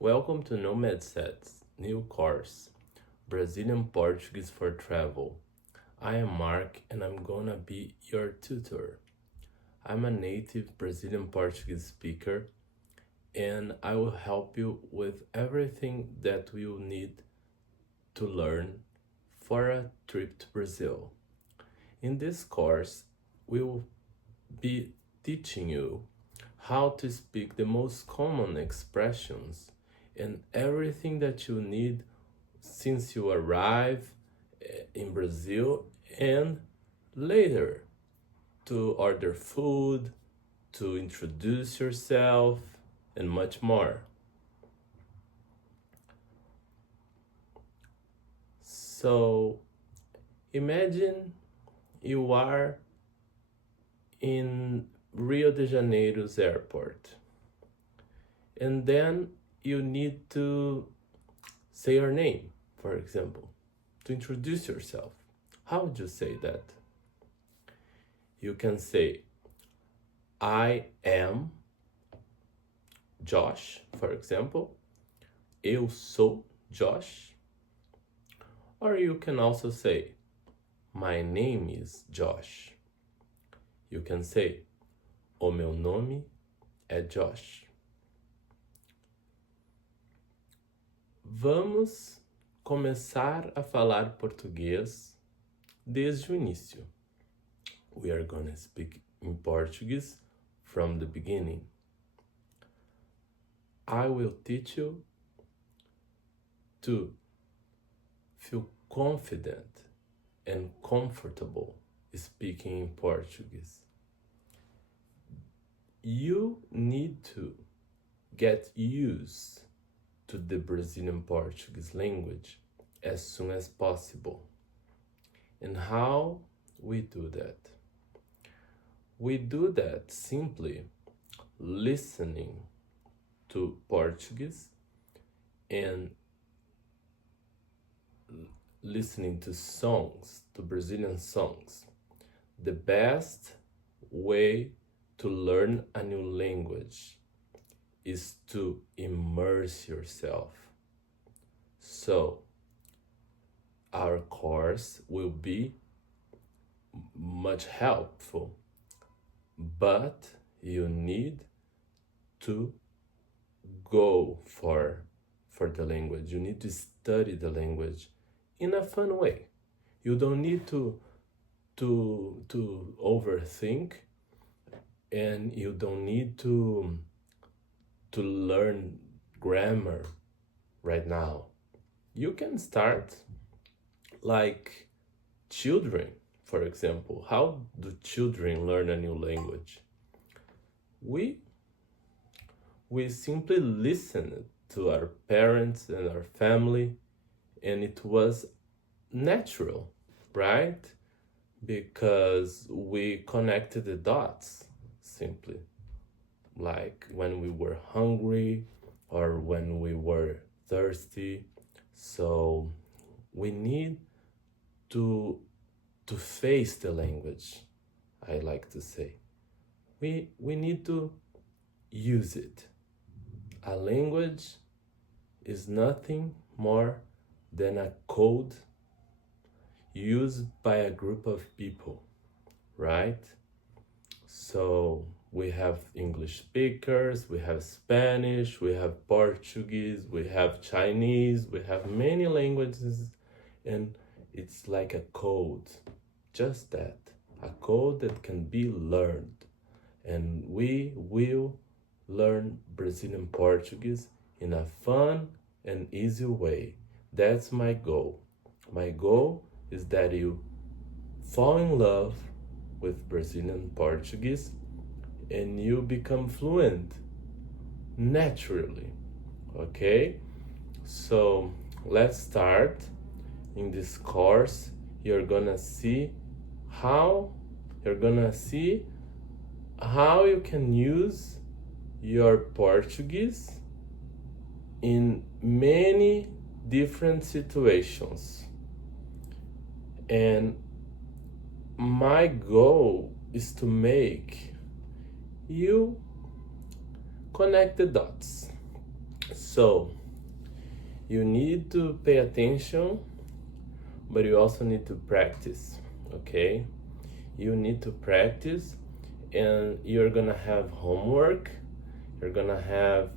Welcome to Nomads new course, Brazilian Portuguese for Travel. I am Mark and I'm gonna be your tutor. I'm a native Brazilian Portuguese speaker and I will help you with everything that you need to learn for a trip to Brazil. In this course, we will be teaching you how to speak the most common expressions and everything that you need since you arrive in Brazil and later to order food, to introduce yourself, and much more. So imagine you are in Rio de Janeiro's airport, and then you need to say your name, for example, to introduce yourself. How would you say that? You can say, I am Josh, for example. Eu sou Josh. Or you can also say, my name is Josh. You can say, o meu nome é Josh. Vamos começar a falar português desde o início. We are gonna speak in Portuguese from the beginning. I will teach you to feel confident and comfortable speaking in Portuguese. You need to get used to the Brazilian Portuguese language as soon as possible. And how we do that? We do that simply listening to Portuguese and listening to songs, to Brazilian songs. The best way to learn a new language is to immerse yourself. So, our course will be much helpful, but you need to go for the language. You need to study the language in a fun way. You don't need to overthink, and you don't need to learn grammar right now. You can start like children, for example. How do children learn a new language? We simply listened to our parents and our family, and it was natural, right? Because we connected the dots simply, like when we were hungry or when we were thirsty. So we need to face the language, I like to say. We need to use it. A language is nothing more than a code used by a group of people, right? So we have English speakers, we have Spanish, we have Portuguese, we have Chinese, we have many languages, and it's like a code, just that, a code that can be learned. And we will learn Brazilian Portuguese in a fun and easy way. That's my goal. My goal is that you fall in love with Brazilian Portuguese and you become fluent naturally. Okay? So let's start. In this course, you're gonna see how you can use your Portuguese in many different situations. And my goal is to make you connect the dots. So you need to pay attention, but you also need to practice, okay? You need to practice, and you're gonna have homework. You're gonna have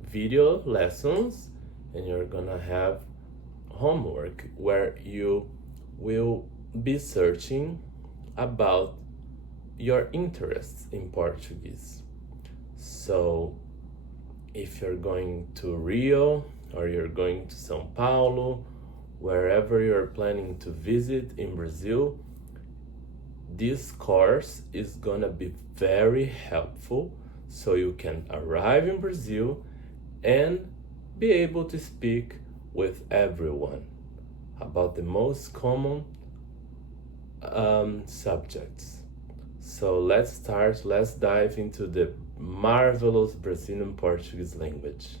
video lessons, and you're gonna have homework where you will be searching about your interests in Portuguese. So if you're going to Rio or you're going to São Paulo, wherever you're planning to visit in Brazil, this course is gonna be very helpful so you can arrive in Brazil and be able to speak with everyone about the most common subjects. So let's dive into the marvelous Brazilian Portuguese language.